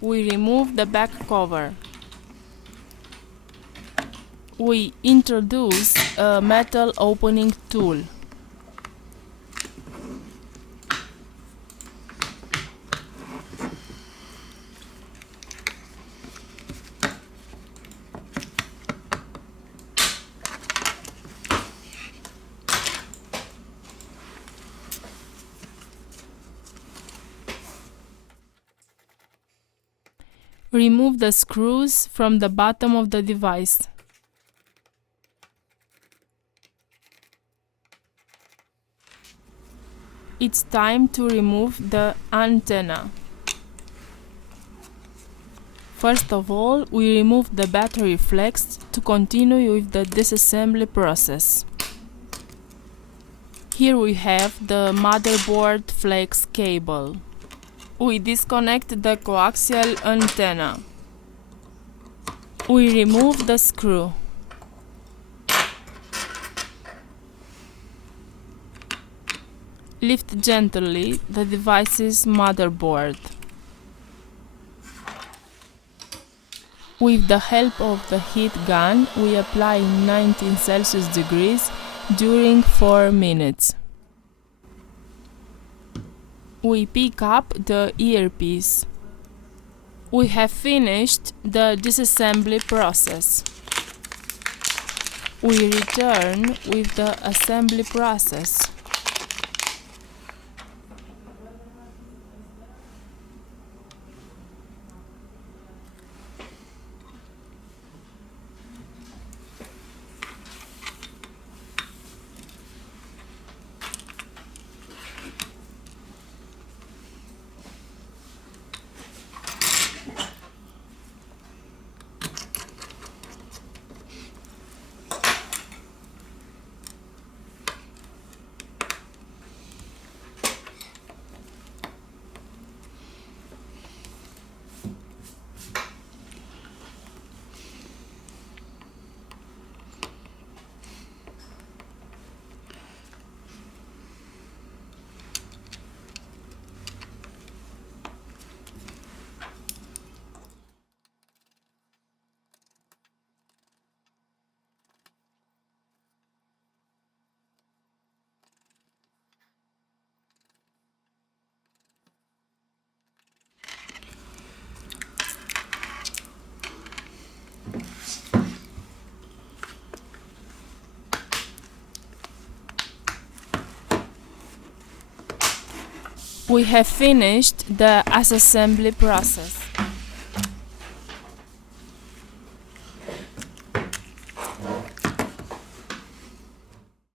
we remove the back cover. We introduce a metal opening tool. Remove the screws from the bottom of the device. It's time to remove the antenna. First of all, we remove the battery flex to continue with the disassembly process. Here we have the motherboard flex cable. We disconnect the coaxial antenna. We remove the screw. Lift gently the device's motherboard. With the help of the heat gun, we apply 19 Celsius degrees during 4 minutes. We pick up the earpiece. We have finished the disassembly process. We return with the assembly process. We have finished the assembly process.